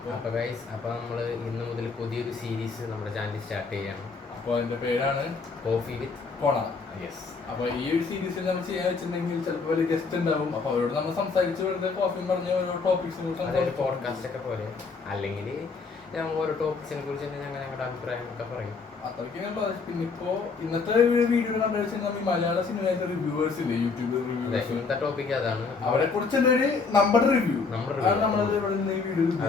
അപ്പോൾ ഗൈസ്, അപ്പോൾ നമ്മൾ ഇന്ന് മുതൽ പുതിയൊരു സീരീസ് നമ്മുടെ ചാനലിൽ സ്റ്റാർട്ട് ചെയ്യാണ്. അപ്പോൾ അതിന്റെ പേരാണ് കോഫി വിത്ത് കോണ. യെസ്. അപ്പോൾ ഈ ഒരു സീരീസിൽ നമ്മൾ ചെയ്യാൻ വെച്ചിട്ടുണ്ടെങ്കിൽ ചിലപ്പോൾ ഒരു ഗസ്റ്റ് ഉണ്ടാവും. അപ്പോൾ അവരോട് നമ്മൾ സംസാരിച്ച് വെറുതെ കോഫി പറഞ്ഞ ഓരോ ടോപ്പിക്സിനെ പോഡ്കാസ്റ്റ് ഒക്കെ പോലെ, അല്ലെങ്കിൽ ഞങ്ങൾ ഓരോ ടോപ്പിക്സിനെ കുറിച്ച് തന്നെ ഞങ്ങളുടെ അഭിപ്രായമൊക്കെ പറയും. അത്രയ്ക്കുള്ള. പിന്നെ ഇപ്പോൾ ഇന്നത്തെ വീഡിയോ കണ്ടു വെച്ചാൽ നമ്മൾ മലയാള സിനിമയിലെ റിവ്യൂവേഴ്സ് ഇല്ലേ, യൂട്യൂബ് റിവ്യൂവേഴ്സ്, ഇന്നത്തെ ടോപ്പിക് അതാണ്. അവരെ കുറിച്ചുള്ള ഒരു നമ്മുടെ റിവ്യൂ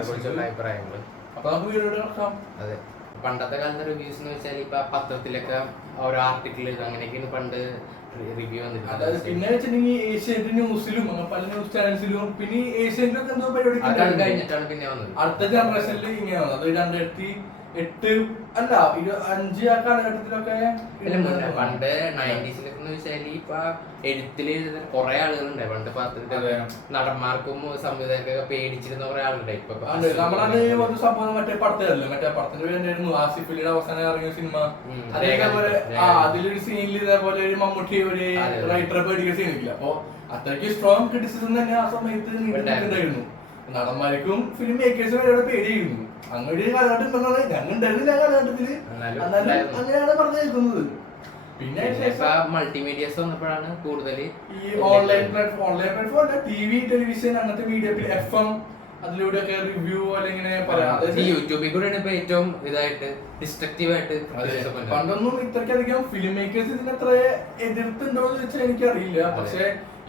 കുറിച്ചുള്ള അഭിപ്രായങ്ങൾ. അപ്പോൾ നമുക്ക് വീഡിയോ നടക്കാം. അതെ, പണ്ടത്തെ കാലത്തെ റിവ്യൂസ് എന്ന് വെച്ചാൽ ഇപ്പൊ പത്രത്തിലൊക്കെ ഓരോ ആർട്ടിക്കിൾ അങ്ങനെയൊക്കെയാണ് പണ്ട് റിവ്യൂ വന്നിട്ടുണ്ട്. അതായത് പിന്നെ വെച്ചിട്ടുണ്ടെങ്കിൽ ഏഷ്യാനെറ്റ് ന്യൂസിലും പല ന്യൂസ് ചാനൽസിലും പിന്നെ ഏഷ്യാനെറ്റ് എന്തോ പരിപാടി കഴിഞ്ഞിട്ടാണ് പിന്നെ വന്നത്. അടുത്ത ജനറേഷനിൽ ഇങ്ങനെ വന്നത്. അത് 2008 അല്ല 2005 ആ കാലഘട്ടത്തിലൊക്കെ. പണ്ട് 90s വെച്ചാൽ ഇപ്പൊ എഴുത്തില് കുറെ ആളുകളുണ്ട്. പണ്ട് പത്രത്തില് നടന്മാർക്കും സംവിധായകർക്കൊക്കെ പേടിച്ചിരുന്ന കുറെ ആളുകളുണ്ട്. ഇപ്പൊ നമ്മളത് ഒരു സംഭവം മറ്റേ പടത്തിലല്ലേ, മറ്റേ പടത്തിന്റെ പേരായിരുന്നു ആസിഫ് അലിയുടെ അവസാനം ഇറങ്ങിയ സിനിമ. അതേപോലെ അതിലൊരു സീനിൽ ഇതേപോലെ ഒരു മമ്മൂട്ടി ഒരു റൈറ്ററെ പേടിക്കുന്ന സീനില്ല. അപ്പൊ അത്രയ്ക്ക് സ്ട്രോങ് ക്രിറ്റിസിസം തന്നെ ആ സമയത്ത് ഉണ്ടായിരുന്നു. നടന്മാർക്കും ഫിലിം മേക്കേഴ്സും വരെ പേടിയായിരുന്നു. അങ്ങനെ ഒരു കാലഘട്ടം ഉണ്ടെന്നാണ് ഞങ്ങളുണ്ടായിരുന്നില്ല ആ കാലഘട്ടത്തില്. എന്നാലും അങ്ങനെയാണ് പറഞ്ഞു കേൾക്കുന്നത്. പിന്നെ മൾട്ടിമീഡിയസ് വന്നപ്പോഴാണ് കൂടുതൽ ഈ ഓൺലൈൻ പ്ലാറ്റ്ഫോം അല്ല, TV ടെലിവിഷൻ അങ്ങനത്തെ മീഡിയ, FM അതിലൂടെയൊക്കെ റിവ്യൂ അല്ലെങ്കിൽ യൂട്യൂബിൽ കൂടെയാണ് ഇപ്പൊ ഏറ്റവും ഇതായിട്ട് ഡിസ്ട്രക്റ്റീവ് ആയിട്ട്. പണ്ടൊന്നും ഇത്രയ്ക്കധികം ഫിലിം മേക്കേഴ്സ് ഇതിനത്ര എതിർത്തുണ്ടോ എന്ന് വെച്ചാൽ എനിക്കറിയില്ല. പക്ഷെ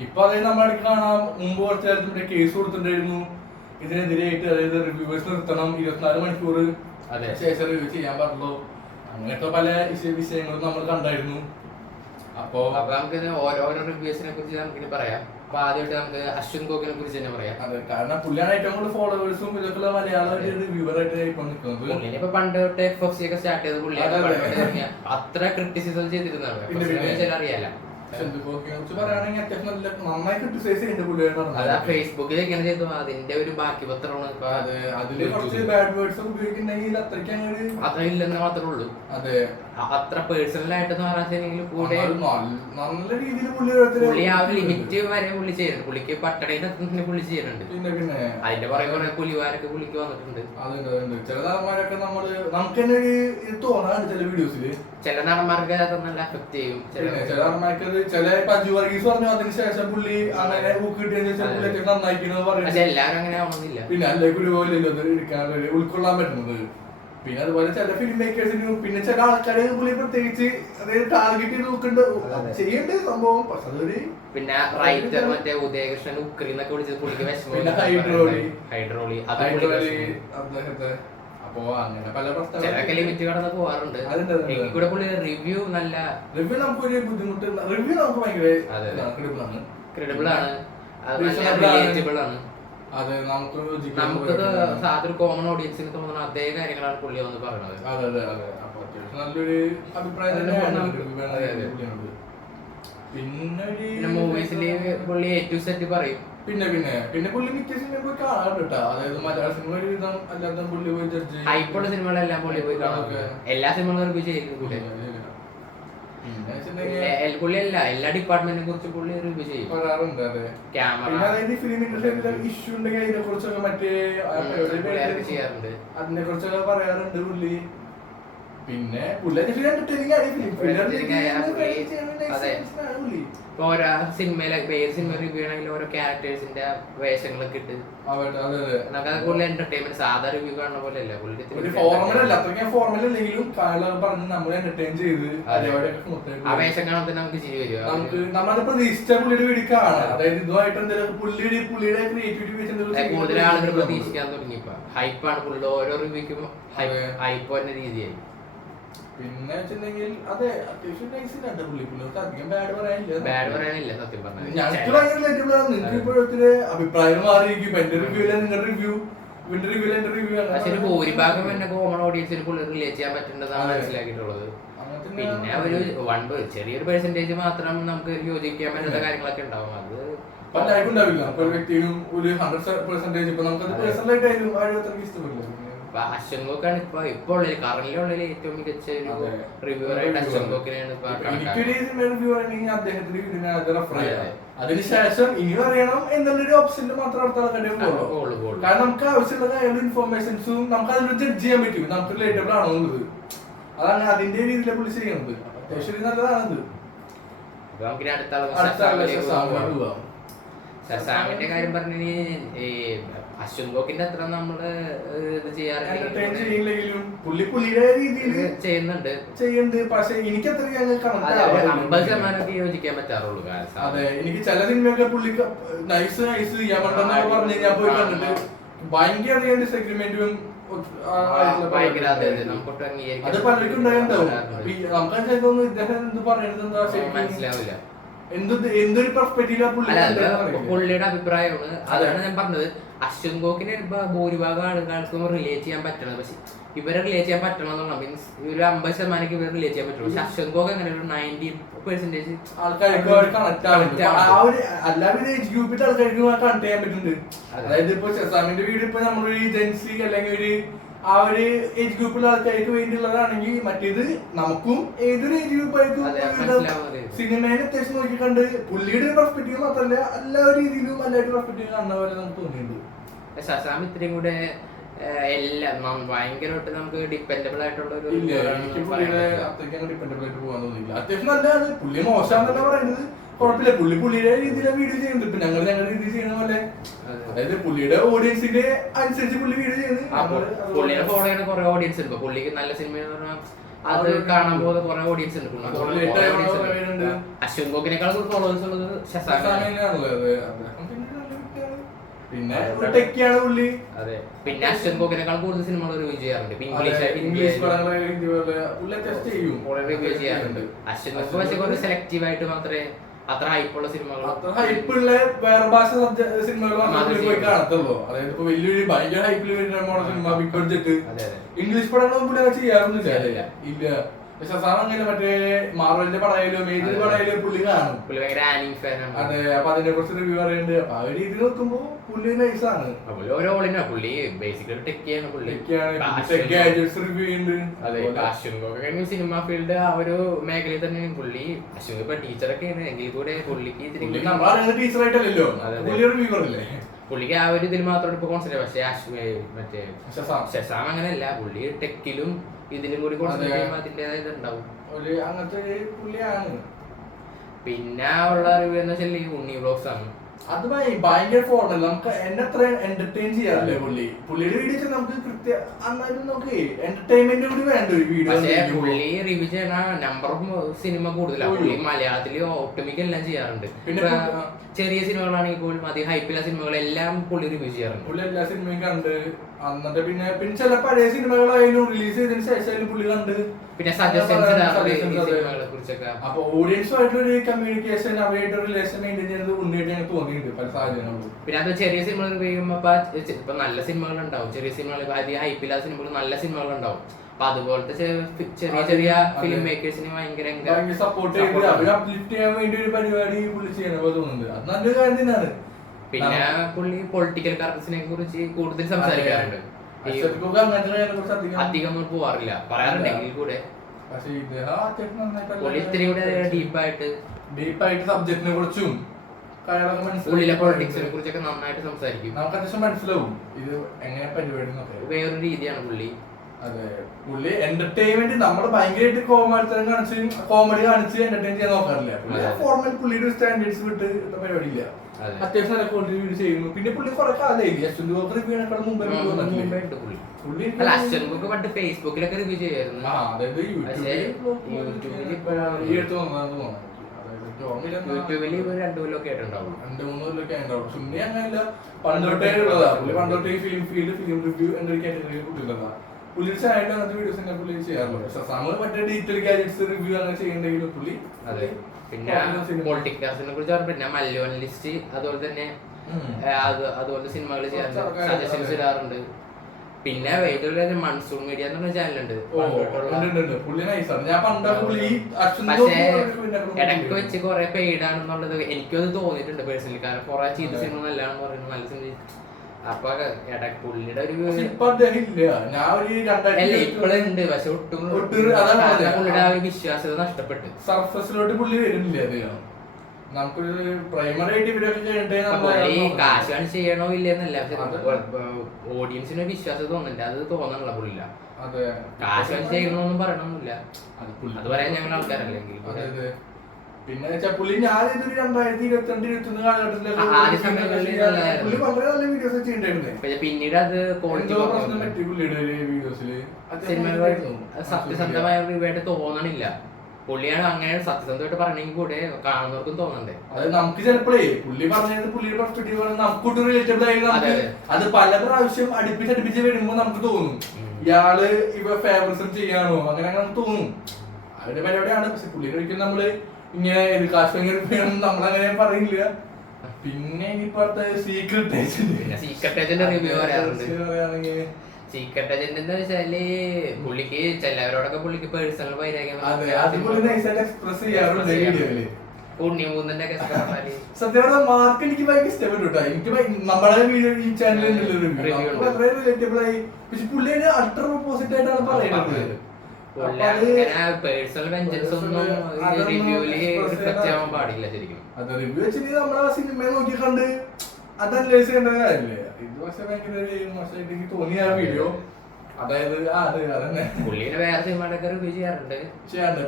ഇപ്പൊ അതായത് നമ്മുടെ കാണാം, മുമ്പ് കുറച്ച് കാലത്ത് കേസ് കൊടുത്തിട്ടുണ്ടായിരുന്നു ഇതിനെതിരെയായിട്ട്. അതായത് റിവ്യൂവേഴ്സ് നിർത്തണം, 24 മണിക്കൂർ ശേഷം റിവ്യൂ ചെയ്യാൻ പാടുള്ളൂ, അങ്ങനത്തെ പല വിഷയങ്ങളും നമ്മൾ കണ്ടായിരുന്നു. അപ്പൊ നമുക്ക് ഓരോരോ റിവ്യൂസിനെ കുറിച്ച് നമുക്ക് പറയാം. അപ്പൊ ആദ്യമായിട്ട് നമുക്ക് അശ്വിൻ ഗോകിനെ കുറിച്ച് തന്നെ പറയാം. അതെ, കാരണം പുള്ളിയാണ് ഏറ്റവും കൂടുതൽ ഫോളോവേഴ്സും ഇതൊക്കെ മലയാള റിവ്യൂവർ ആയിട്ട് ഇപ്പൊ നിൽക്കുന്നത്. ഇപ്പൊ പണ്ട് തൊട്ട് FFC ഒക്കെ സ്റ്റാർട്ട് ചെയ്ത് പുള്ളിയാണ് അത്ര ക്രിറ്റിസിസം ചെയ്തിരുന്നതാണ്. അറിയാലോ, ഫേസ്ബുക്കിലൊക്കെയാണ് ചെയ്തു. അതിന്റെ ഒരു ബാക്കി പത്രമാണ് അതില്ലെന്ന് മാത്രമേ ഉള്ളൂ. അത്ര പേഴ്സണൽ ആയിട്ടെന്ന് പറഞ്ഞിട്ടുണ്ടെങ്കിൽ കൂടെ പുള്ളി ആ ഒരു ലിമിറ്റ് വരെ പുള്ളി ചെയ്യുന്നുണ്ട്. പുള്ളിക്ക് പട്ടണയിൽ എത്തുന്നതിന് പുള്ളി ചെയ്യുന്നുണ്ട്. അതിന്റെ കുറെ കുറെ പുലിവാരൊക്കെ പുള്ളിക്ക് വന്നിട്ടുണ്ട്. ചില നടന്മാരൊക്കെ നമുക്ക് തന്നെ തോന്നാറുണ്ട് ചില വീഡിയോസില്. ചില നടന്മാർക്ക് അത് നല്ല എഫക്ട് ചെയ്യും. ചില നടന്മാർക്ക് ചില അജു വർഗീസ് പറഞ്ഞു അതിനുശേഷം പുള്ളി അങ്ങനെ കിട്ടിയ നന്നായിരിക്കുന്നത് പറയുന്നത്. എല്ലാവരും അങ്ങനെ ആവണമെന്നില്ല. പിന്നെ അല്ലെ ഗുരുപോലല്ലോ എടുക്കാൻ ഉൾക്കൊള്ളാൻ പറ്റുന്നത്. പിന്നെ അതുപോലെ ചില ഫിലിം മേക്കേഴ്സിനും പിന്നെ ചില ആൾക്കാരെ പുള്ളി പ്രത്യേകിച്ച് അതായത് ടാർഗറ്റ് ചെയ്ത് നോക്കുന്നുണ്ട്, ചെയ്യേണ്ട സംഭവം. പക്ഷെ അതൊരു പിന്നെ റൈറ്റർ മറ്റേ ഉദയകൃഷ്ണൻ ഉക്രിന്നൊക്കെ വിളിച്ചത് പുള്ളിക്ക് വിഷമം. ഹൈഡ്രോളി അദ്ദേഹത്തെ. അപ്പൊ അങ്ങനെ പല പ്രശ്നങ്ങളൊക്കെ ലിമിറ്റ് കടന്ന് പോവാറുണ്ട്. കൂടെ പുള്ളി റിവ്യൂ നല്ല റിവ്യൂ നമുക്കൊരു ബുദ്ധിമുട്ട്. റിവ്യൂ നമുക്ക് ഭയങ്കര ക്രെഡിബിൾ ആണ്, റിലേറ്റബിൾ ആണ്. അതെ, നമുക്ക് സാധാരണ കോമൺ ഓഡിയൻസിന് തോന്നുന്ന അതേ കാര്യങ്ങളാണ് പുള്ളി വന്ന് പറയുന്നത്. അതെ അതെ അതെ. അപ്പൊ അത്യാവശ്യം നല്ലൊരു അഭിപ്രായം തന്നെയാണ്. പിന്നെ മൂവീസില് പുള്ളി A to Z പറയും. പിന്നെ പിന്നെ പിന്നെ പുള്ളി മിക്ക സിനിമ പോയി കാണാറുണ്ട് കേട്ടോ. അതായത് മലയാള സിനിമ ഒരു വിധം അല്ലാത്ത പുള്ളി പോയി ജഡ്ജ് ഹൈപ്പുള്ള സിനിമകളെല്ലാം പുള്ളി പോയി കാണാം. എല്ലാ സിനിമകളും റിവ്യൂ ചെയ്യും. പുള്ളി എല്ലാ ഡിപ്പാർട്ട്മെന്റിനെ കുറിച്ച് പുള്ളി റിവ്യൂ ചെയ്യും, പറയാറുണ്ട്. അതെ, ക്യാമറ ഫിലിം ഇൻഡസ്ട്രിയിൽ ഇഷ്യൂ ഉണ്ടെങ്കിൽ അതിനെ കുറിച്ചൊക്കെ മറ്റേ ചെയ്യാറുണ്ട്, അതിനെ കുറിച്ചൊക്കെ പറയാറുണ്ട് പുള്ളി. പിന്നെ പുള്ളി ഇപ്പൊ ഓരോ സിനിമയിലെ പേര് സിനിമ റിവ്യൂ ആണെങ്കിൽ ഓരോ ക്യാരക്ടേഴ്സിന്റെ വേഷങ്ങളൊക്കെ ഇട്ട് നമുക്ക് കൂടുതൽ എന്റർടൈൻമെന്റ്. സാധാ റിവ്യൂ കാണുന്ന പോലെ അല്ല പുള്ളി. ആ വേഷം കാണാൻ തന്നെ നമുക്ക് ചിരി വരിക. കൂടുതൽ ആളുകൾ പ്രതീക്ഷിക്കാൻ തുടങ്ങി. ഇപ്പൊ ഹൈപ്പാണ് പുള്ളി. ഓരോ റിവ്യൂക്കും ഹൈപ്പ് തന്നെ രീതിയായി. പിന്നെ വെച്ചിട്ടുണ്ടെങ്കിൽ അതെ, അത്യാവശ്യം ബാഡ് പറയാനില്ല സത്യം പറഞ്ഞാൽ. ഞങ്ങൾക്ക് ഭയങ്കര റിലേറ്റബിൾ ആണ്. നിങ്ങൾക്ക് ഇപ്പോഴത്തെ അഭിപ്രായം മാറിയിരിക്കും. എന്റെ റിവ്യൂ നിങ്ങളുടെ റിവ്യൂ, എന്റെ റിവ്യൂ പക്ഷെ ഭൂരിഭാഗം എന്നെ കോമൺ ഓഡിയൻസിന് പുള്ളി റിലേറ്റ് ചെയ്യാൻ പറ്റുന്നതാണ് മനസ്സിലാക്കിയിട്ടുള്ളത്. പിന്നെ ഒരു ചെറിയൊരു പെർസെന്റേജ് മാത്രം നമുക്ക് യോജിക്കാൻ പറ്റുന്ന കാര്യങ്ങളൊക്കെ ഉണ്ടാവും. അത് പലർക്കും ഉണ്ടാവില്ല. ഒരു വ്യക്തിയും ഒരു 100% ഇപ്പൊ നമുക്കത് പേഴ്സണലായിട്ടായാലും ഇഷ്ടപ്പെടില്ല. അപ്പൊ അശ്വൻഗോക്കാണ് ഇപ്പൊ ഉള്ളതിൽ കറന്റ് ഉള്ളതിൽ ഏറ്റവും മികച്ച ഒരു റിവ്യൂവർ ആയിട്ട് അശ്വൻഗോക്കിനെയാണ് അതിനുശേഷം ഇനി അറിയണം എന്നുള്ളൊരു ഓപ്ഷനിൽ മാത്രം അടുത്ത ആൾക്കാരുടെ കാരണം നമുക്ക് ആവശ്യമുള്ള ഇൻഫോർമേഷൻസും നമുക്ക് അതിൽ ജഡ്ജ് ചെയ്യാൻ പറ്റും, നമുക്ക് റിലേറ്റബിൾ ആണോ എന്നുള്ളത്. അതാണ് അതിന്റെ രീതിയിലെ പുള്ളി ചെയ്യുന്നത്. അത്യാവശ്യം നല്ലതാണത്. ഷസാമിന്റെ കാര്യം പറഞ്ഞു അശ്വൻഗോക്കിന്റെ അത്ര നമ്മള് ഇത് ചെയ്യാറില്ലെങ്കിലും പുള്ളിയുടെ രീതിയിൽ ചെയ്യുന്നുണ്ട്. പക്ഷെ എനിക്ക് അത്ര 50% യോജിക്കാൻ പറ്റാറുള്ളൂ. അതെ, എനിക്ക് ചില സിനിമയൊക്കെ പുള്ളി നൈസ് യമണ്ടെന്നൊക്കെ പറഞ്ഞു ഞാൻ പോയി കണ്ടിട്ട് ഭയങ്കര ഡിസഗ്രിമെന്റും അത് പലർക്കും ഉണ്ടായിട്ടുണ്ടാവും. നമുക്ക് ഇദ്ദേഹം എന്ത് പറയുന്നത് എന്താ മനസ്സിലാവില്ല, എന്തൊരു പെർസ്പെക്റ്റീവ് പുള്ളിയുടെ അഭിപ്രായമാണ്. അതാണ് ഞാൻ പറഞ്ഞത്, അശ്വൻഗോക്കിന് ഭൂരിഭാഗം ആളുകൾക്കും റിലേറ്റ് ചെയ്യാൻ പറ്റണം. പക്ഷെ ഇവരെ റിലേറ്റ് ചെയ്യാൻ പറ്റണം എന്നുള്ള മീൻസ് ഒരു 50% ഇവരെ റിലേറ്റ് ചെയ്യാൻ പറ്റുള്ളൂ. പക്ഷെ അശ്വൻഗോക്ക് അങ്ങനെ ഒരു 90% ആൾക്കാർക്ക് കണക്ട് ആവുന്നുണ്ട്. എല്ലാവരും ഏജ് ഗ്രൂപ്പിന്റെ ആൾക്കാർക്ക് കണക്ട് ചെയ്യാൻ പറ്റുന്നുണ്ട്. അതായത് ഇപ്പൊ ഷസാമിന്റെ വീട് ഇപ്പൊ നമ്മളൊരു ഏജൻസി അല്ലെങ്കിൽ ഒരു ആ ഒരു ഏജ് ഗ്രൂപ്പിലുള്ള ആൾക്കാർക്ക് വേണ്ടിയുള്ളതാണെങ്കിൽ മറ്റേത് നമുക്കും ഏതൊരു ഏജ് ഗ്രൂപ്പായിരിക്കും സിനിമയെ അത്യാവശ്യം നോക്കിക്കണ്ട് പുള്ളിയുടെ ഒരു പെർസ്പെക്റ്റീവ് മാത്രമല്ല എല്ലാ രീതിയിലും എല്ലാവരും പെർസ്പെക്റ്റീവ് കാണുന്ന പോലെ നമുക്ക് തോന്നിയിട്ടുണ്ട്. ഷസാം ഇത്രയും കൂടെ എല്ലാം ഭയങ്കരമായിട്ട് നമുക്ക് ഡിപ്പെൻഡബിൾ ആയിട്ടുള്ള ഒരു ഡിപ്പെൻഡബിൾ ആയിട്ട് പോകാൻ തോന്നിയില്ല. അത്യാവശ്യം നല്ലതാണ്. പുള്ളി മോശമാണെന്നല്ല പറയുന്നത്, കുഴപ്പമില്ല. പുള്ളിയുടെ രീതിയിലെ വീഡിയോ ചെയ്യുന്നുണ്ട്. ഇപ്പൊ ഞങ്ങളുടെ രീതി ചെയ്യുന്ന പോലെ, അതായത് പുള്ളിയുടെ ഓഡിയൻസിന്റെ അനുസരിച്ച് പുള്ളി വീഡിയോ ചെയ്യുന്നത്. പുള്ളിയുടെ ഫോളോ ചെയ്യുന്ന കുറെ ഓഡിയൻസ് ഉണ്ട്. പുള്ളിക്ക് നല്ല സിനിമ അത് കാണാൻ പോകുന്ന കുറെ ഓഡിയൻസ് ഉണ്ട്. അശ്വൻഗോക്കിനേക്കാൾ ഫോളോവേഴ്സ് ഉള്ളത് പിന്നെ ടെക്കിയാണ് പുള്ളി. അതെ, പിന്നെ അശ്വൻഗോക്കിനേക്കാൾ കൂടുതൽ സിനിമകൾ റിവ്യൂ ചെയ്യാറുണ്ട്. ഇംഗ്ലീഷ് റിവ്യൂ ചെയ്യാറുണ്ട്. അശ്വൻഗോക്ക് പക്ഷെ കുറച്ച് സെലക്റ്റീവ് ആയിട്ട് മാത്രമേ അത്ര ഹൈപ്പുള്ള സിനിമകൾ ഹൈപ്പുള്ള വേറെ ഭാഷ സിനിമകൾ പോയി കാണത്തുള്ളൂ. അതായത് ഇപ്പൊ വലിയൊരു ഭയങ്കര ഹൈപ്പിൽ വരുന്ന സിനിമ ബിഗ് ബഡ്ജറ്റ് ഇംഗ്ലീഷ് പടങ്ങളൊന്നും പുള്ളി ചെയ്യാറൊന്നും ഇല്ല. അങ്ങനെ മറ്റേ മാർവലിന്റെ പടയിലും ഏതൊരു പടയിലും പുള്ളി കാണും. അതെ, അപ്പൊ അതിനെ കുറിച്ച് റിവ്യൂ പറയുന്നുണ്ട്. അപ്പൊ ആ രീതി നോക്കുമ്പോ പുള്ളി നൈസാണ്. സിനിമ ഫീൽഡ് ആ ഒരു മേഖലയിൽ തന്നെ പുള്ളി അശ്വിൻ ഇപ്പൊ ടീച്ചറൊക്കെ എങ്കിൽ കൂടെ പുള്ളിക്ക് ടീച്ചറായിട്ടല്ലോ പുള്ളിക്ക് ആ ഒരു ഇതിൽ മാത്രം ഇപ്പൊ കോൺസെൻട്രേറ്റ്. പക്ഷെ മറ്റേ ഷസാം അങ്ങനെയല്ല, പുള്ളി ടെക്കിലും ഇതിലും കൂടി അതിന്റേതായ ഇതുണ്ടാവും. അങ്ങനത്തെ പുള്ളിയാണ്. പിന്നെ ഉള്ള റിവ്യൂ എന്ന് വെച്ചാൽ ഈ ഉണ്ണി വ്ലോഗ്സ് ആണ്. അത് ഭയങ്കര ഫോണല്ല, നമുക്ക് എന്നെ അത്ര എന്റർടൈൻ ചെയ്യാറില്ലേ പുള്ളിയുടെ വീഡിയോസ് നമുക്ക് കൃത്യം നമുക്ക് എന്റർടൈൻമെന്റ് കൂടി വേണ്ട ഒരു വീഡിയോ. പക്ഷേ പുള്ളി റിവ്യൂ ചെയ്യണ നമ്പർ ഓഫ് സിനിമ കൂടുതലാണ്. പുള്ളി മലയാളത്തില് ഒട്ടുമിക്ക എല്ലാം ചെയ്യാറുണ്ട്. പിന്നെ ചെറിയ സിനിമകളാണെങ്കിൽ പോലും അധികം ഹൈപ്പില്ല സിനിമകളെല്ലാം പുള്ളി റിവ്യൂ ചെയ്യാറുണ്ട്. പുള്ളി എല്ലാ സിനിമയും കണ്ട് എന്നിട്ട് പിന്നെ ചില പഴയ സിനിമകളായാലും റിലീസ് ചെയ്തതിനു ശേഷം പുള്ളി കണ്ട് പിന്നെ സജഷൻസിനെ കുറിച്ചൊക്കെ. അപ്പൊ ഓഡിയൻസുമായിട്ടൊരു കമ്മ്യൂണിക്കേഷൻ അവരായിട്ട് റിലേഷൻ മെയിൻറ്റെയിൻ ചെയ്യുന്നത് ഉണ്ണിയായിട്ട് തോന്നിയിട്ടുണ്ട് പല സാഹചര്യങ്ങളും. പിന്നെ അത് ചെറിയ സിനിമകൾ ഉപയോഗിക്കുമ്പോ ഇപ്പൊ നല്ല സിനിമകൾ ഉണ്ടാവും, ചെറിയ സിനിമകൾ അധികം ഹൈപ്പില്ലാത്ത സിനിമകൾ നല്ല സിനിമകൾ ഉണ്ടാവും. അപ്പൊ അതുപോലത്തെ ചെറിയ ചെറിയ ഫിലിം മേക്കേഴ്സിന് ഭയങ്കര സപ്പോർട്ട് ചെയ്ത് അവര് അപ്ലിഫ്റ്റ് ചെയ്യാൻ വേണ്ടി ഒരു പരിപാടി പുള്ളി ചെയ്യണ തോന്നുന്നുണ്ട്. അത് നല്ലൊരു കാര്യം തന്നെയാണ്. പിന്നെ പുള്ളി പൊളിറ്റിക്കൽ കറക്റ്റ്സിനെ കുറിച്ച് കൂടുതൽ സംസാരിക്കാറുണ്ട്. അധികം പോവാറില്ല, പറയാറുണ്ടെങ്കിൽ കൂടെ ഇത്തിരി കൂടെ ഡീപ്പായിട്ട് സബ്ജക്റ്റിനെ കുറിച്ചും ഉള്ളിലെ പൊളിറ്റിക്സിനെ കുറിച്ചൊക്കെ നന്നായിട്ട് സംസാരിക്കും. നമുക്ക് അത്യാവശ്യം മനസ്സിലാവും ഇത് എങ്ങനെ പരിപാടി. വേറൊരു രീതിയാണ് പുള്ളി. അതെ, പുള്ളി എന്റർടൈൻമെന്റ് നമ്മൾ ഭയങ്കരമായിട്ട് കോമഡി കാണിച്ച് എന്റർടൈൻ ചെയ്യാൻ നോക്കാറില്ല. ഫോർമൽ പുള്ളിയുടെ സ്റ്റാൻഡേർഡ്സ് വിട്ട് പരിപാടിയില്ല. അത്യാവശ്യം നല്ല ക്വാളിറ്റി വീഡിയോ ചെയ്യുന്നു. പിന്നെ പുള്ളി കുറെ കാലമായി അശ്വൻഗോക്ക് പണ്ട് ഫേസ്ബുക്കിലൊക്കെ റിവ്യൂ ചെയ്യായിരുന്നു. യൂട്യൂബിൽ 2 കൊല്ലമൊക്കെ ആയിട്ടുണ്ടാവും, 2-3 കൊല്ലമൊക്കെ ആയിട്ടുണ്ടാവും. സുന്നി അങ്ങനെയല്ല, പണ്ടോട്ടേ ഉള്ളതാ പുള്ളി. പണ്ടോട്ടേ ഫിലിം റിവ്യൂ എന്നൊരു കാറ്റഗറിയിൽ പുള്ളിയുള്ളതാ. പുള്ളി ചായട്ട് അങ്ങനത്തെ വീഡിയോസ് തന്നെ പുള്ളി ചെയ്യാറുള്ളൂ. ഷസാമ് മറ്റേ ഡീറ്റെയിൽ ഗാഡ്ജറ്റ്സ് റിവ്യൂ അങ്ങനെ ചെയ്യണ്ടെങ്കിലും പുള്ളി. അതെ, പിന്നെ പൊളിറ്റിക്സിനെ കുറിച്ച് പിന്നെ മല്യോൻ ലിസ്റ്റ് അതുപോലെ തന്നെ അതുപോലത്തെ സിനിമകൾ ചെയ്യാറുണ്ട്, സജഷൻസ് ഇടാറുണ്ട്. പിന്നെ വേറൊരു മൺസൂൺ മീഡിയ എന്ന് പറഞ്ഞ ചാനലുണ്ട്. പക്ഷേ ഇടയ്ക്ക് വെച്ച് കുറെ പെയ്ഡാണെന്നുള്ളത് എനിക്കത് തോന്നിയിട്ടുണ്ട് പേഴ്സണലി. കാരണം കുറെ ചീത്ത സിനിമ നല്ലതാണെന്ന് പറയുന്നത്, നല്ല സിനിമ അപ്പൊ പുള്ളിയുടെ ഒരു ഇപ്പൊ അദ്ദേഹം ഇല്ല. ഞാൻ ഒരു ഇപ്പോഴുണ്ട് പക്ഷെ ഒട്ടും പുള്ളിയുടെ ആ ഒരു വിശ്വാസ്യത നഷ്ടപ്പെട്ടു. സർഫസിലോട്ട് പുള്ളി വരുന്നില്ല അദ്ദേഹം. നമുക്കൊരു പ്രൈമറി ആയിട്ട് ഇവരൊക്കെ കാശ് കാണിച്ച് ചെയ്യണോ ഇല്ലെന്നല്ല, ഓഡിയൻസിന് വിശ്വാസം തോന്നുന്നുണ്ട്. അത് തോന്നണല്ല പുള്ളില്ല. കാശ് കാണിച്ച് ചെയ്യണമെന്നൊന്നും പറയണമെന്നില്ല, അത് പറയാൻ ഞങ്ങൾ ആൾക്കാരല്ലെങ്കിൽ. പിന്നെ പുള്ളി ഞാൻ ഇതൊരു 2022-2021 കാലഘട്ടത്തിലൊക്കെ പുള്ളി വളരെ നല്ല വീഡിയോസ് ചെയ്തിട്ടുണ്ടായിരുന്നേ. പിന്നീട് അത് പ്രശ്നം പറ്റി പുള്ളിയുടെ വീഡിയോസില് സത്യസന്ധമായ റിവ്യൂയായിട്ട് തോന്നണില്ല. പുള്ളിയാണ് അങ്ങനെ സത്യസന്ധമായിട്ട് പറയണെങ്കിൽ കൂടെ കാണുന്നവർക്കും തോന്നണ്ടേ. അത് നമുക്ക് ചിലപ്പോഴേ പുള്ളി പറഞ്ഞത് പുള്ളിയുടെ പെർസ്പെക്ടീവ് നമുക്കൊട്ട് റിലേറ്റബിൾ ആയി നമുക്ക് അത് പല പ്രാവശ്യം അടുപ്പിച്ച് വരുമ്പോ നമുക്ക് തോന്നും ഇയാള് ഇവ ഫേവറിസം ചെയ്യാണോ അങ്ങനെ നമുക്ക് തോന്നും. അവരുടെ പരിപാടിയാണ്. പക്ഷെ പുള്ളിയുടെ ഒരിക്കലും നമ്മള് ഇങ്ങനെ കാശ് ഭയങ്കര നമ്മളങ്ങനെ പറയില്ല. പിന്നെ ഇനിയിപ്പോഴത്തെ സീക്രട്ട് ഏജന്റ് റിവ്യൂ പറയാറുണ്ട്. സീക്രട്ട് ഏജന്റ് എന്ന് വെച്ചാല് പുള്ളിക്ക് ചിലവരോടൊക്കെ പുള്ളിക്ക് പേഴ്സണൽ വൈരാഗ്യം എക്സ്പ്രസ് ചെയ്യാറുണ്ട് വീഡിയോയില്. സത്യം മാർക്ക് എനിക്ക് ഭയങ്കര ഇഷ്ടപ്പെട്ടു കേട്ടോ. എനിക്ക് നമ്മുടെ വീഡിയോ ഈ ചാനലിൽ വളരെ റിലേറ്റബിൾ ആയി. പക്ഷെ പുള്ളി അൾട്രാ ഓപ്പോസിറ്റ് ആയിട്ടാണ് പറയുന്നത്. പേഴ്സണൽ വെഞ്ചൻസ് ഒന്നും റിവ്യൂല് റിഫ്ലക്റ്റ് ആവാൻ പാടില്ല ശരിക്കും. അത് റിവ്യൂ വെച്ചിട്ട് നമ്മളെ സിനിമയെ നോക്കി കണ്ട് അത് അനലൈസ് ചെയ്യേണ്ട കാര്യമില്ലേ. ഇത് പക്ഷെ ഭയങ്കര മോശമായിട്ട് എനിക്ക് തോന്നിയ ആ വീഡിയോ. അതായത് അതന്നെ പുള്ളിനെ വേറെ സിനിമകളൊക്കെ റിവ്യൂ ചെയ്യാറുണ്ട്.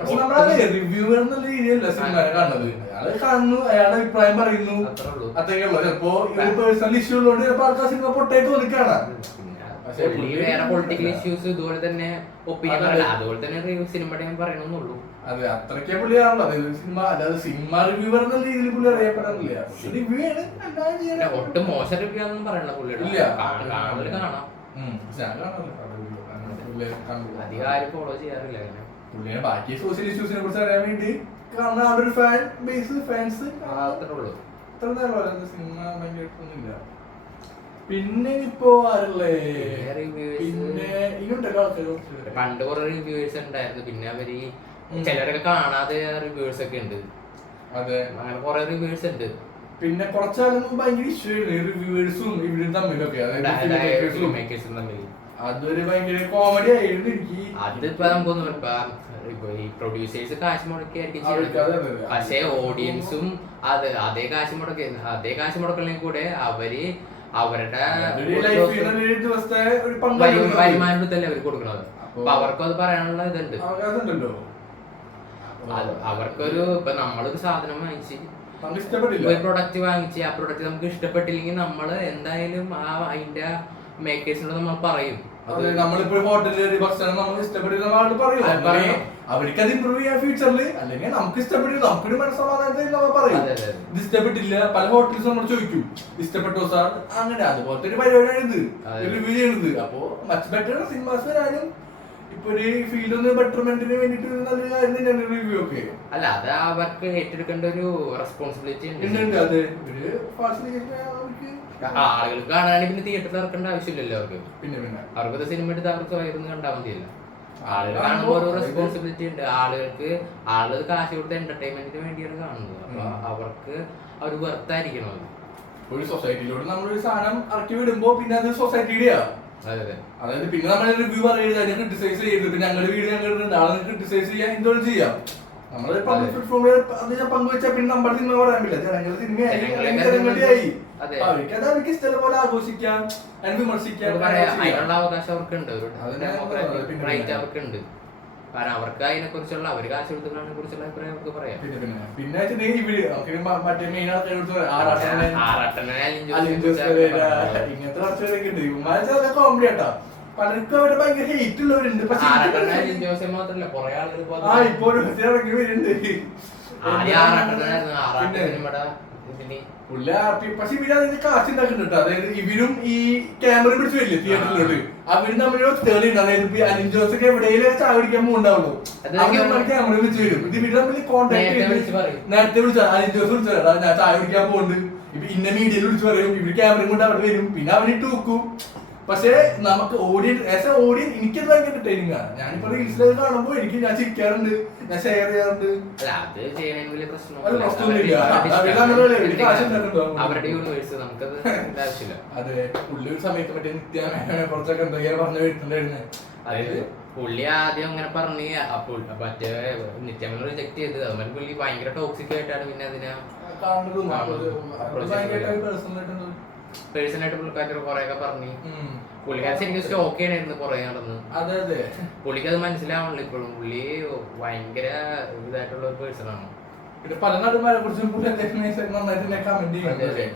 പക്ഷെ നമ്മളെ റിവ്യൂ എന്നുള്ള രീതിയല്ല സിനിമ കാണുന്നത്. അയാള് കാണുന്നു, അയാളുടെ അഭിപ്രായം പറയുന്നു, അത്രയൊക്കെ ഉള്ളു. ചിലപ്പോ പേഴ്സണൽ ഇഷ്യൂ ഉള്ളതുകൊണ്ട് ചിലപ്പോ ആൾക്കാർ സിനിമ പൊട്ടായിട്ട് തോന്നിക്കാണ്. വേറെ പൊളിറ്റിക്കൽ ഇഷ്യൂസ് ഇതുപോലെ തന്നെ ഒപ്പീനിയൻ പറയല, അതുപോലെ തന്നെ സിനിമയുടെ പറയണമെന്നുള്ളൂ. അതെ, അത്രയ്ക്കേ പുള്ളിയാണല്ലോ. അതായത് സിനിമ അല്ലാതെ സിനിമ റിവ്യൂവർ എന്ന രീതിയിൽ പുള്ളി അറിയപ്പെടാനില്ല. റിവ്യൂ ആണ്, ഒട്ടും മോശം റിവ്യൂ ആണെന്നും പറയണ പുള്ളിയുടെ കാണാൻ കാണാം. അധികം ആരും ഫോളോ ചെയ്യാറില്ല അങ്ങനെ. പുള്ളിയെ ബാക്കി സോഷ്യൽ ഇഷ്യൂസിനെ കുറിച്ച് അറിയാൻ വേണ്ടി കാണുന്ന ആ ഒരു ഫാൻ ബേസ് ഫാൻസ് അത്രേ ഉള്ളൂ. അത്ര നേരം സിനിമ ഭയങ്കരമൊന്നുമില്ല. പിന്നെ ഇപ്പോ ആരുള്ളേ പിന്നെ ഇനിയുണ്ടല്ലോ ആൾക്കാർ. പണ്ട് കുറെ റിവ്യൂവേഴ്സ് ഉണ്ടായിരുന്നു, പിന്നെ അവര് ചിലരൊക്കെ കാണാതെ റിവ്യൂവേഴ്സ് ഒക്കെ ഉണ്ട്. അതെ, അങ്ങനെ കുറെ റിവ്യൂവേഴ്സ് ഉണ്ട്. പിന്നെ കുറച്ചാലും ഭയങ്കര ഇഷ്യൂ റിവ്യൂവേഴ്സും ഇവരും തമ്മിലൊക്കെ, അതൊരു ഭയങ്കര കോമഡി ആയിരുന്നു എനിക്ക്. അതിപ്പോ നമുക്കൊന്നും ഈ പ്രൊഡ്യൂസേഴ്സ് കാശ് മുടക്കിയായിരിക്കും, പക്ഷെ ഓഡിയൻസും അതേ കാശ് മുടക്കലിനെ കൂടെ അവര് അവരുടെ വരുമാനത്തല്ലേ അവര് കൊടുക്കണത്. അപ്പൊ അവർക്കും അത് പറയാനുള്ള ഇതുണ്ട്. അവർക്കൊരു ഇപ്പൊ നമ്മളൊരു സാധനം വാങ്ങിച്ച് ഒരു പ്രൊഡക്റ്റ് വാങ്ങിച്ച് ആ പ്രൊഡക്റ്റ് നമുക്ക് ഇഷ്ടപ്പെട്ടില്ലെങ്കിൽ നമ്മള് എന്തായാലും അതിന്റെ മേക്കേഴ്സിനോട് നമ്മൾ പറയും. നമ്മളിപ്പോ ഹോട്ടലിൽ ഭക്ഷണം നമുക്ക് ഇഷ്ടപ്പെട്ടില്ല പറയും. അവർക്ക് അത് ഇമ്പ്രൂവ് ചെയ്യാൻ ഫ്യൂച്ചറിൽ, അല്ലെങ്കിൽ നമുക്ക് ഇഷ്ടപ്പെട്ടില്ല നമുക്കൊരു മനസ്സമാധാനത്തിൽ നമ്മൾ പറയും ഇത് ഇഷ്ടപ്പെട്ടില്ല. പല ഹോട്ടൽസ് നമ്മൾ ചോദിക്കും ഇഷ്ടപ്പെട്ടോ സാർ, അങ്ങനെ അതുപോലത്തെ ഒരു പരിപാടിയാണ് ഇത് റിവ്യൂ ചെയ്യണത്. അപ്പോ മച്ച് ബെറ്റർ സിനിമാസ് വരാനും ഇപ്പൊ ഒരു ഫീൽഡ് ഒന്ന് ബെറ്റർമെന്റിന് വേണ്ടിട്ട് നല്ലൊരു കാര്യം തന്നെയാണ് റിവ്യൂ ഒക്കെ. അല്ല, അത് അവർക്ക് ഏറ്റെടുക്കേണ്ട ഒരു റെസ്പോൺസിബിലിറ്റി ഉണ്ട്. അതെ, ഒരു ഫാസിലിറ്റേഷൻ അവർക്ക് ആളുകൾക്ക് കാണാണെങ്കിൽ പിന്നെ തിയേറ്ററിൽ ഇറക്കേണ്ട ആവശ്യമില്ലല്ലോ അവർക്ക്. പിന്നെ അവർക്ക് സിനിമ എടുത്ത് അവർക്ക് വയറുന്ന് കണ്ടാൽ മതിയല്ലോ. ആളുകൾ കാണുമ്പോൾ ഒരു റെസ്പോൺസിബിലിറ്റി ഉണ്ട്. ആളുകൾ കാശ് കൊടുത്ത് എന്റർടൈൻമെന്റിന് വേണ്ടിയാണ് കാണുന്നത്. അപ്പൊ അവർക്ക് അവർ വെറുത്തായിരിക്കണം. അത് ഒരു സൊസൈറ്റിയിലൂടെ നമ്മളൊരു സാധനം ഇറക്കി വിടുമ്പോ പിന്നെ അത് സൊസൈറ്റിയുടെ അതായത് പിന്നെ നമ്മൾ റിവ്യൂ പറയരുത്, അതിനെ ക്രിട്ടിസൈസ് ചെയ്തിട്ട് ഞങ്ങളുടെ വീട് ഞങ്ങളുടെ ആളെ ക്രിട്ടിസൈസ് ചെയ്യാൻ എന്തോരം ചെയ്യാം. നമ്മള് പബ്ലിക് പ്ലാറ്റ്ഫോമിൽ അത് ഞാൻ പങ്കുവെച്ചാൽ പിന്നെ നമ്മുടെ സിനിമ പറയാൻ പറ്റില്ല. ജനങ്ങളുടെ സിനിമയായി അവർക്ക് അവർക്ക് ഇഷ്ടം പോലെ ആഘോഷിക്കാം, വിമർശിക്കാം. അതിനുള്ള അവകാശം അവർക്കുണ്ട്, അവർക്കുണ്ട്. കാരണം അവർക്ക് അതിനെ കുറിച്ചുള്ള അവര് കാശ് കൊടുത്തതിനെ കുറിച്ചുള്ള അഭിപ്രായം അവർക്ക് പറയാം. പിന്നെ മറ്റേ മെയിൻ ആൾക്കാർ ഇങ്ങനത്തെ കോമഡി ആട്ടാ. പലർക്കും അവര് ഭയങ്കര ഹെയ്റ്റ് ഉള്ളവരുണ്ട്. മാത്രല്ല കുറെ ആളുകൾ ഇപ്പോഴും ഇറങ്ങി വരുന്നുണ്ട്. പക്ഷെ ഇവര് അതിന് കാശ് ഉണ്ടാക്കുന്നുണ്ട്. അതായത് ഇവരും ഈ ക്യാമറ പിടിച്ച് വരില്ലേ തിയേറ്ററിലോട്ട്, അവരും തമ്മിൽ തെളിയുണ്ട്. അതായത് അലിൻ ജോസൊക്കെ എവിടെയെങ്കിലും ചായ പിടിക്കാൻ പോകുന്നുണ്ടാവുള്ളൂ, ക്യാമറ പിടിച്ച് വരും. ഇത് ഇവര് തമ്മിൽ കോൺടാക്ട് നേരത്തെ വിളിച്ച അലിൻ ജോസ് വിളിച്ചാൽ ഞാൻ ചായ പിടിക്കാൻ പോകുന്നുണ്ട്, ഇപ്പൊ ഇന്ന മീഡിയയിൽ വിളിച്ച് പറയും. ഇവര് ക്യാമറയും കൊണ്ട് അവിടെ വരും, പിന്നെ അവരിട്ട് വെക്കും. പക്ഷേ നമുക്ക് ഓഡിയൻസ് എനിക്കത് ഭയങ്കര എന്റർടൈനിങ് ആണ്. ഞാനിപ്പോ റീൽസിൽ കാണുമ്പോ ഞാൻ ചിരിക്കാറുണ്ട്, ഞാൻ ഷെയർ ചെയ്യാറുണ്ട്. അവരുടെ യൂണിവേഴ്സ് നമുക്കത് ആവശ്യമില്ല. അതെ, പുള്ളി ഒരു സമയത്ത് മറ്റേ നിത്യമേനെ കുറച്ചൊക്കെ എന്തൊക്കെയാണ് പറഞ്ഞു വരുന്നുണ്ടായിരുന്നെ. അതായത് പുള്ളി ആദ്യം അങ്ങനെ പറഞ്ഞ് മറ്റേ നിത്യമേനെ റിജക്ട് ചെയ്തത്. അതുപോലെ പുള്ളി ഭയങ്കര ടോക്സിക് ആയിട്ടാണ് പിന്നെ അതിനെ പേഴ്സണായിട്ട് പുള്ളിക്കാരൊക്കെ കൊറേയൊക്കെ പറഞ്ഞു. പുള്ളിക്കാരൻ ശരിക്കും സ്റ്റോക്ക് ചെയ്യണായിരുന്നു കൊറേ നടന്ന്. പുള്ളിക്ക് അത് മനസ്സിലാവണില്ല ഇപ്പോഴും. പുള്ളി ഭയങ്കര ഇതായിട്ടുള്ള ഒരു പേഴ്സൺ ആണ്. പല നടന്മാരെ കുറിച്ചും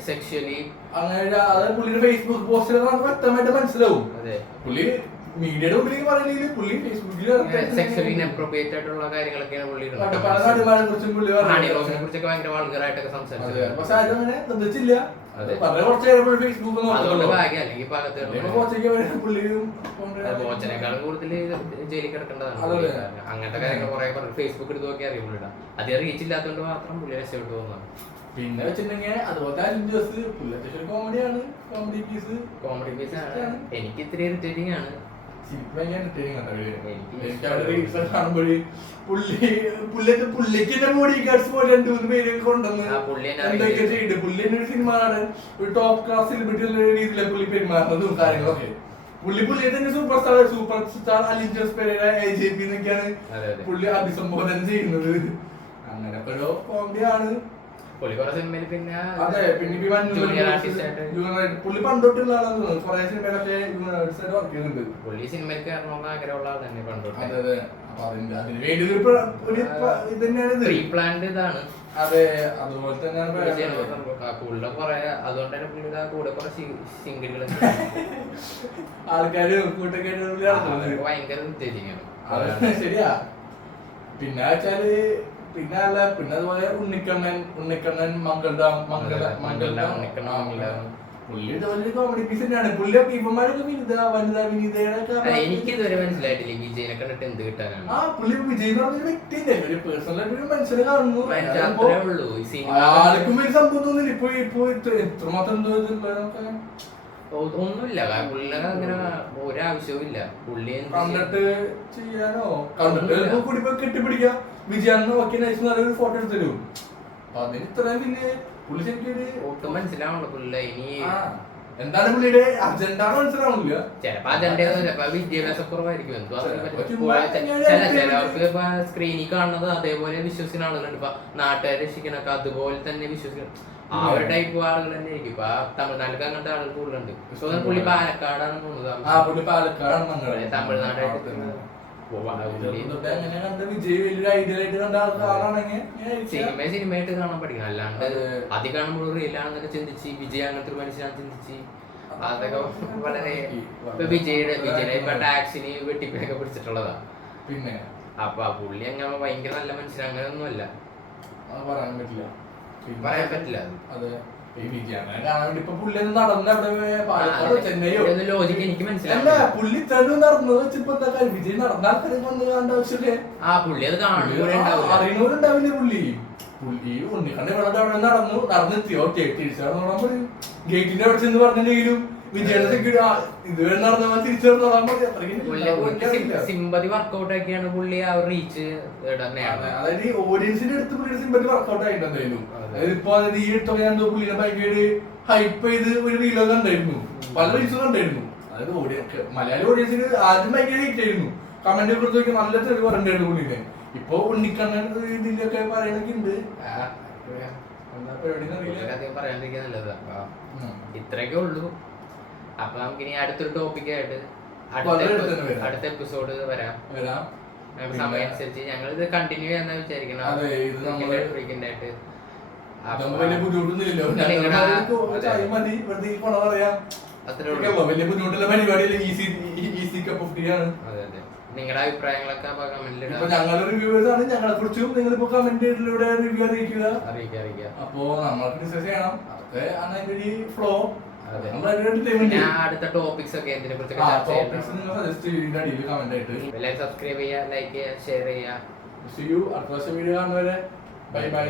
സെക്ഷലി അങ്ങനെ അതായത് പുള്ളിയുടെ ഫേസ്ബുക്ക് പോസ്റ്റിൽ നമുക്ക് വ്യക്തമായിട്ട് മനസ്സിലാവും. പുള്ളി മീഡിയയുടെ ഉള്ളിൽ പറയുന്നത് പുള്ളി ഫേസ്ബുക്കിൽ സെക്ഷലി ഇൻഅപ്രോപ്രിയേറ്റ് ആയിട്ടുള്ള കാര്യങ്ങളൊക്കെയാണ് പുള്ളി പല നടന്മാരെ കുറിച്ചും പുള്ളി കുറിച്ചൊക്കെ ഭയങ്കര വൾഗറായിട്ടൊക്കെ സംസാരിച്ചു. പക്ഷെ അതങ്ങനെ ശ്രദ്ധിച്ചില്ല. മോചനേക്കാളും കൂടുതൽ ജയിലിൽ കിടക്കേണ്ടതാണ്. അങ്ങനത്തെ കാര്യങ്ങൾ കുറെ ഫേസ്ബുക്ക് എടുത്ത് നോക്കി അറിയാം പുള്ളിയുടെ. അധികം റീച്ച് ഇല്ലാത്തതുകൊണ്ട് മാത്രം പുള്ളി രക്ഷപ്പെട്ടു പോകുന്നതാണ്. പിന്നെ വെച്ചിട്ടുണ്ടെങ്കിൽ അതുപോലത്തെ കോമഡിയാണ്, കോമഡി പീസ് ആണ്. എനിക്ക് ഇത്തിരി ഇറിറ്റേറ്റിംഗ് ആണ്. പുള്ളിക്ക് ബോഡി ഗാർഡ്സ് പോലെ 2-3 പേര് കൊണ്ടുവന്ന് എന്തൊക്കെ ചെയ്ത് പുള്ളി ഒരു സിനിമ കാണാൻ ഒരു ടോപ്പ് ക്ലാസ് സെലിബ്രിറ്റി രീതിയിലാണ് പുള്ളി പെരുമാറുന്നതും കാര്യങ്ങളൊക്കെ. പുള്ളിയെ തന്നെ സൂപ്പർ സ്റ്റാർ അലിഞ്ചസ് പെരേര AJP എന്നൊക്കെയാണ് പുള്ളി അഭിസംബോധന ചെയ്യുന്നത്. അങ്ങനൊക്കെ ഒരു കോമഡിയാണ്. പുള്ളി പണ്ടോട്ടുള്ള ആളാണ്. കുറെ സിനിമയിലൊക്കെ വർക്ക് ചെയ്യുന്നുണ്ട്. പുള്ളി സിനിമയിൽ കയറണമെന്ന് ആഗ്രഹമുള്ള ആൾ തന്നെ പണ്ടോട്ട്. അതിന് വേണ്ടി ഇത് തന്നെയാണ് ഇതാണ്. അതെ, അതുപോലെ തന്നെയാണ് പുള്ളിയുടെ കുറെ. അതുകൊണ്ട് തന്നെ പുള്ളിയുടെ കൂടെ കുറെ സിംഗിളുകൾ ആൾക്കാര് കൂട്ടൊക്കെ ഭയങ്കര ഉത്തേജിക്കാണ്. ശരിയാ. പിന്നെ വെച്ചാല് പിന്നെ അതുപോലെ ഉണ്ണിക്കണ്ണൻ മംഗൾഡാം പുള്ളി ഇതുപോലെ കോമഡി പീസ് തന്നെയാണ്. പുള്ളിയൊക്കെ ഇവന്മാരൊക്കെ വനിതാ വിനീതയുടെ എനിക്ക് ഇതുവരെ മനസ്സിലായിട്ടില്ല വിജയനെ കണ്ടിട്ട് എന്ത് കിട്ടാനാണ്. പുള്ളി വിജയ് എന്ന് പറഞ്ഞ വ്യക്തിന്റെ ഒരു പേഴ്സണൽ ആയിട്ട് ഒരു മനുഷ്യനെ കാണുന്നു. ആർക്കും ഒരു സംഭവം തോന്നില്ല. ഇപ്പൊ എത്രമാത്രം ഒന്നുമില്ല. പുള്ളിനെ അങ്ങനെ ഒരാവശ്യവും ഇല്ല. പുള്ളി കണ്ടിട്ട് ചെയ്യാനോ കണ്ടിട്ട് കെട്ടിപ്പിടിക്കാം. വിജയാണെന്ന് ഓക്കെ നയിച്ചു നല്ലൊരു ഫോട്ടോ എടുത്തു തരും. അതിന് ഇത്രയും പിന്നെ പുള്ളി ശരിക്കൊരു ഒട്ടും മനസ്സിലാവണല്ലോ പുള്ളി. ഇനി എന്താണ് പുള്ളിയുടെ അജണ്ട മനസ്സിലാവുന്നില്ല. ചിലപ്പോ അജണ്ട വിദ്യാഭ്യാസക്കുറവായിരിക്കും. ചിലവർക്ക് ഇപ്പൊ സ്ക്രീനിൽ കാണുന്നത് അതേപോലെ വിശ്വസിക്കുന്ന ആളുകളുണ്ട്. ഇപ്പൊ നാട്ടുകാരെ രക്ഷിക്കണൊക്കെ അതുപോലെ തന്നെ വിശ്വസിക്കണം. ആ ഒരു ടൈപ്പ് ആളുകൾ തന്നെ ആയിരിക്കും. ഇപ്പൊ തമിഴ്നാട്ടിലൊക്കെ അങ്ങനത്തെ ആളുകൾ കൂടുതലുണ്ട്. പുള്ളി പാലക്കാടാണ് തോന്നുന്നത്. തമിഴ്നാടായിട്ട് സിനിമയായിട്ട് കാണാൻ പഠിക്കണം. അല്ലാണ്ട് അതി കാണുമ്പോൾ റീലാണെന്നൊക്കെ ചിന്തിച്ച് വിജയ് അങ്ങനത്തെ ഒരു മനുഷ്യനാണ് ചിന്തിച്ച് അതൊക്കെ വളരെ വിജയുടെ ഇപ്പൊ ടാക്സിന് വെട്ടിപ്പിനൊക്കെ പിടിച്ചിട്ടുള്ളതാ. പിന്നെ അപ്പൊ പുള്ളി അങ്ങനെ ഭയങ്കര നല്ല മനുഷ്യൻ അങ്ങനെയൊന്നും അല്ല. പറയാൻ പറ്റില്ല. ലോജിക്ക് എനിക്ക് മനസ്സിലായി. പുള്ളി നടന്നത് വെച്ചപ്പോ വിജയ് നടന്നാൽ ആവശ്യമല്ലേ? പുള്ളി അത് അറിയുന്നവരുണ്ടാവില്ലേ? പുള്ളി ഉണ്ണിക്കണ്ടെ അവിടെ നടന്നെത്തി. ഓക്കെ ഗേറ്റിന്റെ അവിടെ ചെന്ന് പറഞ്ഞിട്ടുണ്ടെങ്കിലും വിജയുടെ ഇതുവരെ നടന്ന തിരിച്ചു സിമ്പതി വർക്കൗട്ട് ഒക്കെയാണ് പുള്ളി ആ റീച്ച്. അതായത് ഈ ഓഡിയൻസിന്റെ അടുത്ത് പുള്ളിയുടെ സിമ്പതി വർക്കൗട്ട് ആയിട്ടുണ്ടായിരുന്നു. അതായത് ഇപ്പൊ ഈ ഇട്ടൊക്കെ ഞാൻ പുള്ളിയുടെ ഭയങ്കര ഹൈപ്പ് ചെയ്ത് ഒരു റീലൊക്കെ ഉണ്ടായിരുന്നു, പല റീൽസും ഉണ്ടായിരുന്നു. അതായത് മലയാളി ഓഡിയൻസിന് ആദ്യം ഭയങ്കര ഹിറ്റ് ആയിരുന്നു. കമന്റ് കൊടുത്തൊക്കെ നല്ല തെളിവ് പറഞ്ഞിട്ടുണ്ടായിരുന്നു പുള്ളിനെ. ഇപ്പൊ ഉണ്ണിക്കണ്ണൻ ഇതിലൊക്കെ പറയണൊക്കെ ഉണ്ട്. പറയാണ്ടിരിക്കാൻ നല്ലതാ. ഇത്രയൊക്കെ ഉള്ളൂ. അപ്പൊ നമുക്ക് ഇനി അടുത്തൊരു ടോപ്പിക്കായിട്ട് അടുത്ത എപ്പിസോഡ് വരാം. സമയം അനുസരിച്ച് ഞങ്ങൾ ഇത് കണ്ടിന്യൂ ചെയ്യാന്ന് വിചാരിക്കണം. നിങ്ങളുടെ അഭിപ്രായങ്ങളൊക്കെ ഞങ്ങളുടെ റിവ്യൂവേഴ്സ് ആണ്. ഞങ്ങളെ കുറിച്ചും നിങ്ങളിപ്പോ കമന്റിലൂടെ റിവ്യൂ അറിയിക്കുക. അപ്പോ നമ്മൾക്ക് ഡിസ്കസ് ചെയ്യണം. അതൊക്കെ ആണ് അതിന്റെ ഒരു ഫ്ലോ. അടുത്ത ടോപ്പിക്സ് ഒക്കെ എന്തിനെ കുറിച്ചൊക്കെ സബ്സ്ക്രൈബ് ചെയ്യുക, ലൈക്ക് ചെയ്യുക, ഷെയർ ചെയ്യുക. അടുത്ത വീഡിയോ കാണുന്നവരെ ബൈ ബൈ.